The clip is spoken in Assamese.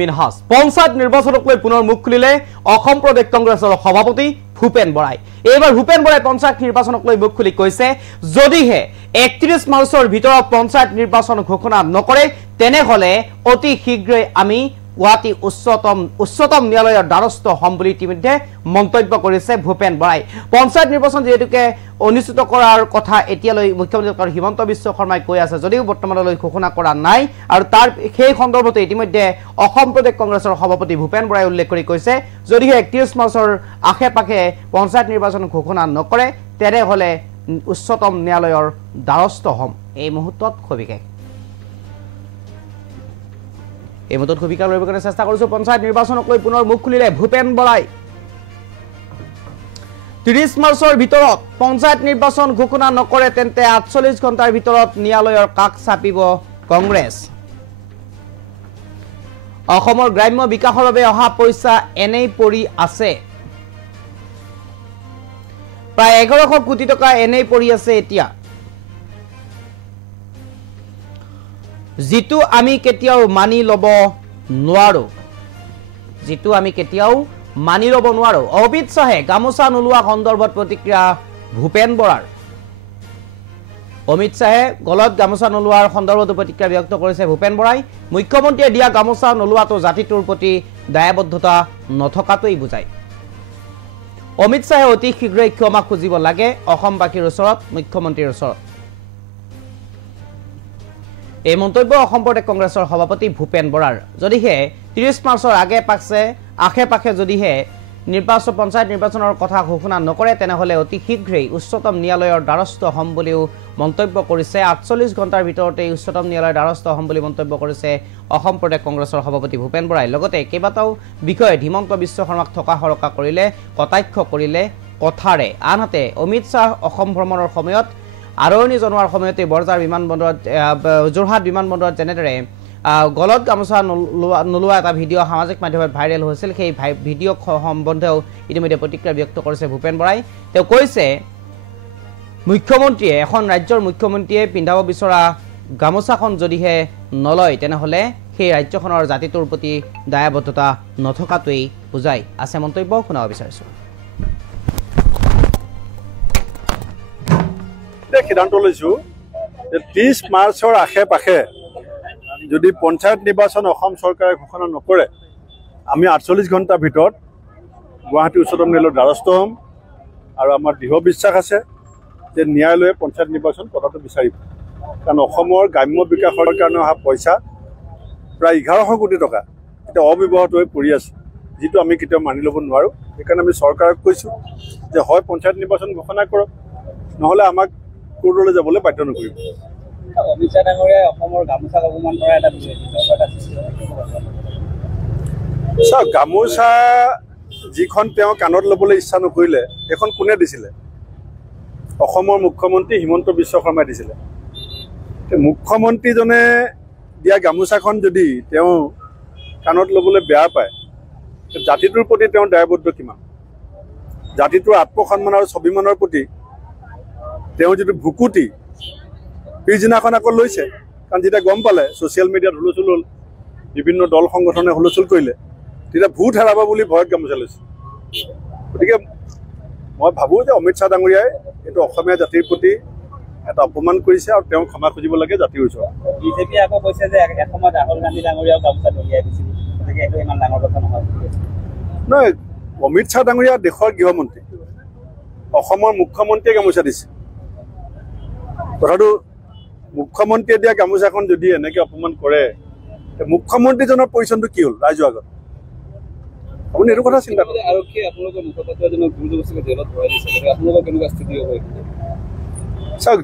মিনহাস পঞ্চায়ত নিৰ্বাচনক লৈ পুনৰ মুখ খুলিলে অসম প্ৰদেশ কংগ্ৰেছৰ সভাপতি ভূপেন বৰাই। এইবাৰ ভূপেন বৰাই পঞ্চায়ত নিৰ্বাচনক লৈ মুখ খুলি কৈছে, যদিহে ৩১ মাৰ্চৰ ভিতৰত পঞ্চায়ত নিৰ্বাচন ঘোষণা নকৰে তেনেহলে অতি শীঘ্ৰেই আমি গুৱাহাটী উচ্চতম ন্যায়ালয়ৰ দ্বাৰস্থ হম বুলি ইতিমধ্যে মন্তব্য কৰিছে ভূপেন বৰাই। পঞ্চায়ত নিৰ্বাচন যেহেতুকে অনুষ্ঠিত কৰাৰ কথা এতিয়ালৈ মুখ্যমন্ত্ৰী হিমন্ত বিশ্ব শৰ্মাই কৈ আছে, যদিও বৰ্তমানলৈ ঘোষণা কৰা নাই। আৰু তাৰ সেই সন্দৰ্ভতে ইতিমধ্যে অসম প্ৰদেশ কংগ্ৰেছৰ সভাপতি ভূপেন বৰাই উল্লেখ কৰি কৈছে, যদিহে ৩১ মাৰ্চৰ আশে পাশে পঞ্চায়ত নিৰ্বাচন ঘোষণা নকৰে তেনেহলে উচ্চতম ন্যায়ালয়ৰ দ্বাৰস্থ হম। এই মুহূৰ্তত সবিশেষ এই মুহূৰ্তত সবিশেষ লবৰ কাৰণে চেষ্টা কৰিছো। পঞ্চায়ত নিৰ্বাচনক লৈ পুনৰ মুখ খুলিলে ভূপেন বৰাই। ৩০ মাৰ্চৰ ভিতৰত পঞ্চায়ত নিৰ্বাচন ঘোষণা নকৰে তেন্তে ৪৮ ঘণ্টাৰ ভিতৰত ন্যায়ালয়ৰ কাষ চাপিব কংগ্ৰেছ। অসমৰ গ্ৰাম্য বিকাশৰ বাবে অহা পইচা এনেই পৰি আছে। প্ৰায় ১১০০ কোটি টকা এনেই পৰি আছে এতিয়া, যিটো আমি কেতিয়াও মানি লব নোৱাৰো। অমিত শ্বাহে গামোচা নোলোৱা সন্দৰ্ভত প্ৰতিক্ৰিয়া ভূপেন বৰাৰ। অমিত শ্বাহে গলত গামোচা নোলোৱাৰ সন্দৰ্ভত প্ৰতিক্ৰিয়া ব্যক্ত কৰিছে ভূপেন বৰাই। মুখ্যমন্ত্ৰীয়ে দিয়া গামোচা নোলোৱাটো জাতিটোৰ প্ৰতি দায়বদ্ধতা নথকাটোই বুজায়। অমিত শ্বাহে অতি শীঘ্ৰেই ক্ষমা খুজিব লাগে অসমবাসীৰ ওচৰত, মুখ্যমন্ত্ৰীৰ ওচৰত। এই মন্তব্য অসম প্ৰদেশ কংগ্ৰেছৰ সভাপতি ভূপেন বৰাৰ। যদিহে ৩০ মাৰ্চৰ আশে পাশে যদিহে পঞ্চায়ত নিৰ্বাচনৰ কথা ঘোষণা নকৰে তেনেহলে অতি শীঘ্ৰেই উচ্চতম ন্যায়ালয়ৰ দ্বাৰস্থ হম বুলিও মন্তব্য কৰিছে। ৪৮ ঘণ্টাৰ ভিতৰতে উচ্চতম ন্যায়ালয়ৰ দ্বাৰস্থ হম বুলি মন্তব্য কৰিছে অসম প্ৰদেশ কংগ্ৰেছৰ সভাপতি ভূপেন বৰাই। লগতে কেইবাটাও বিষয়ত হিমন্ত বিশ্ব শৰ্মাক থকা সৰকা কৰিলে, কটাক্ষ কৰিলে কথাৰে। আনহাতে অমিত শ্বাহ অসম ভ্ৰমণৰ সময়ত আৰৰণি জনোৱাৰ সময়তে বৰঝাৰ বিমানবন্দৰত যোৰহাট বিমানবন্দৰত যেনেদৰে গলত গামোচা নোলোৱা এটা ভিডিঅ' সামাজিক মাধ্যমত ভাইৰেল হৈছিল, সেই ভিডিঅ' সম্বন্ধেও ইতিমধ্যে প্ৰতিক্ৰিয়া ব্যক্ত কৰিছে ভূপেন বৰাই। তেওঁ কৈছে, মুখ্যমন্ত্ৰীয়ে এখন ৰাজ্যৰ মুখ্যমন্ত্ৰীয়ে পিন্ধাব বিচৰা গামোচাখন যদিহে নলয় তেনেহলে সেই ৰাজ্যখনৰ জাতিটোৰ প্ৰতি দায়বদ্ধতা নথকাটোৱেই বুজায়। আছে মন্তব্য শুনাব বিচাৰিছো। সিদ্ধান্ত লৈছো যে ৩০ মাৰ্চৰ আশে পাশে যদি পঞ্চায়ত নিৰ্বাচন অসম চৰকাৰে ঘোষণা নকৰে আমি ৪৮ ঘণ্টাৰ ভিতৰত গুৱাহাটী উচ্চতম ন্যায়ালয়ৰ দ্বাৰস্থ হ'ম। আৰু আমাৰ দৃঢ় বিশ্বাস আছে যে ন্যায়ালয়ে পঞ্চায়ত নিৰ্বাচন কৰাটো বিচাৰিব, কাৰণ অসমৰ গ্ৰাম্য বিকাশৰ কাৰণে অহা পইচা প্ৰায় ১১০০ কোটি টকা এতিয়া অব্যৱহৃত হৈ পৰি আছে, যিটো আমি কেতিয়াও মানি ল'ব নোৱাৰোঁ। সেইকাৰণে আমি চৰকাৰক কৈছোঁ যে হয় পঞ্চায়ত নিৰ্বাচন ঘোষণা কৰক, নহ'লে আমাক কোৰ্টলৈ যাবলৈ বাধ্য নকৰিব। অমিত শ্বাহ ডাঙৰীয়াই অসমৰ গামোচাক অপমান কৰা এটা চাওক, গামোচা যিখন তেওঁ কাণত ল'বলৈ ইচ্ছা নকৰিলে সেইখন কোনে দিছিলে? অসমৰ মুখ্যমন্ত্ৰী হিমন্ত বিশ্ব শৰ্মাই দিছিলে। মুখ্যমন্ত্ৰীজনে দিয়া গামোচাখন যদি তেওঁ কাণত ল'বলৈ বেয়া পায়, জাতিটোৰ প্ৰতি তেওঁ দায়বদ্ধ কিমান? জাতিটোৰ আত্মসন্মান আৰু স্বাভিমানৰ প্ৰতি তেওঁ যিটো ভুকুটি পিছদিনাখন আকৌ লৈছে, কাৰণ যেতিয়া গম পালে ছ'চিয়েল মিডিয়াত হুলস্থুল হ'ল, বিভিন্ন দল সংগঠনে হুলস্থুল কৰিলে, তেতিয়া ভোট হেৰাব বুলি ভয়ত গামোচা লৈছে। গতিকে মই ভাবোঁ যে অমিত শ্বাহ ডাঙৰীয়াই এইটো অসমীয়া জাতিৰ প্ৰতি এটা অপমান কৰিছে আৰু তেওঁ ক্ষমা খুজিব লাগে জাতিৰ ওচৰত। বিজেপিয়ে আকৌ কৈছে যে এসময়ত ৰাহুল গান্ধী ডাঙৰীয়াও গামোচা দলিয়াই দিছিল, গতিকে এইটো ইমান ডাঙৰ কথা নহয়। নহয়, অমিত শ্বাহ ডাঙৰীয়া দেশৰ গৃহমন্ত্ৰী, অসমৰ মুখ্যমন্ত্ৰীয়ে গামোচা দিছে। কথাটো মুখ্যমন্ত্ৰীয়ে দিয়া গামোচাখন যদি এনেকৈ অপমান কৰে, মুখ্যমন্ত্ৰীজনৰ পজিশ্যনটো কি হ'ল ৰাইজৰ আগত? আপুনি এইটো কথা চিন্তা কৰে। আৰক্ষীয়ে আপোনালোকৰ মুখপাত্ৰজনক জেলত ভৰাই দিছে, আপোনালোকৰ কেনেকুৱা স্থিতি হ'ব? চাওক,